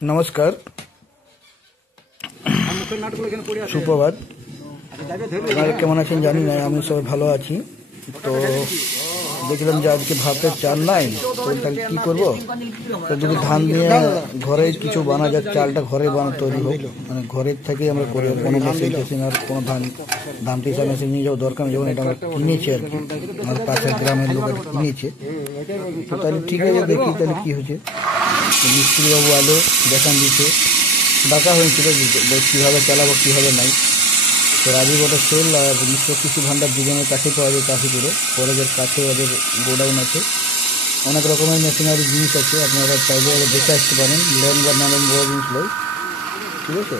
নমস্কার, সুপ্রভাত। আপনারা কেমন আছেন জানি না, আমি সবাই ভালো আছি। তো দেখলাম যে আজকে ভাতের চাল নাই, তো তাহলে কী করবো? তো যদি ধান দিয়ে ঘরে কিছু বানা যাক, চালটা ঘরে তৈরি হোক, মানে ঘরের থেকেই আমরা করি, কোনো মেশিন টেশিন আর কোনো ধান টিসা মেশিন নিয়ে যাওয়া দরকার নেই। যখন এটা আমরা কিনেছি আর কি, আমার পাশের গ্রামের লোক আর কিনেছে, তো তাহলে ঠিক আছে, দেখি তাহলে কী হচ্ছে। মিস্ত্রিবাবু আলো দেখান দিচ্ছে, ডাকা হয়েছিল কীভাবে চালাবো কীভাবে নাই। তো রাজীব ওটা সেল আর মিশ্র কৃষি ভাণ্ডার দুজনের কাছে পাওয়া যায়, কাশীপুরে কলেজের কাছে ওদের গোডাউন আছে। অনেক রকমের মেশিনারি জিনিস আছে, আপনারা চাইলে দেখে আসতে পারেন। ল্যান্ড বা নানান বড় জিনিস নয়, ঠিক আছে।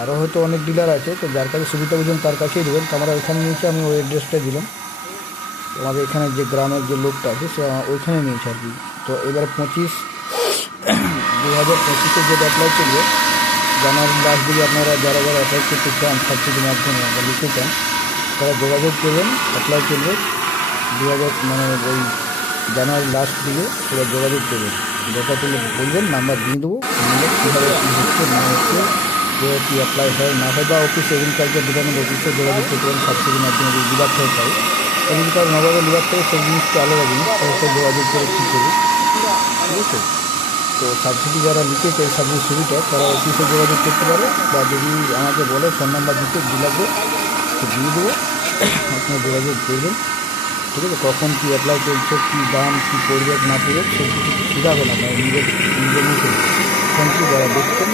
আরও হয়তো অনেক ডিলার আছে, তো যার কাছে সুবিধা বুঝুন তার কাছেই দেবেন। তো আমরা ওইখানে নিয়েছি, আমি ওই অ্যাড্রেসটা দিলাম। আমাদের এখানে যে গ্রামের যে লোকটা আছে সে ওইখানে নিয়েছে আর কি। তো এবার 2025-এ যেটা অ্যাপ্লাই করবে, জানুয়ারির লাস্ট দিকে আপনারা যারা অ্যাপ্লাই করতে চান সাবসিডির মাধ্যমে বা লিখতে চান, তারা যোগাযোগ করবেন। অ্যাপ্লাই করবে মানে ওই জানুয়ারির লাস্ট দিকে সেটা যোগাযোগ করবেন। দরকার পড়লে বলবেন, নাম্বার দিয়ে দেবো, কীভাবে কী হচ্ছে না হচ্ছে, কীভাবে কী অ্যাপ্লাই হয় না হয়, বা অফিসে এগ্রিকালচার ডিপার্টমেন্ট অফিসে যোগাযোগ করতে পারেন। সাবসিডির মাধ্যমে যদি লিভার থেকে পাই, যদি তার নবাবে লিভার থেকে সেই জিনিসটা আলাদা জিনিস, তাহলে সে যোগাযোগ করে কী করবে, ঠিক আছে। তো সাবসিডি যারা লিখেছে সাবসিডি সুবিধা, তারা অফিসে যোগাযোগ করতে পারে, বা যদি আমাকে বলে ফোন নাম্বার দিতে লাগবে তো দিয়ে দেবো, আপনারা যোগাযোগ করবেন, ঠিক আছে। কখন কী অ্যাপ্লাই চলছে, কী দাম, কী পড়বে না পড়বে, সব কিছু শিখাবেন আপনারা নিজের মুখে। থ্যাংক ইউ যারা দেখছেন।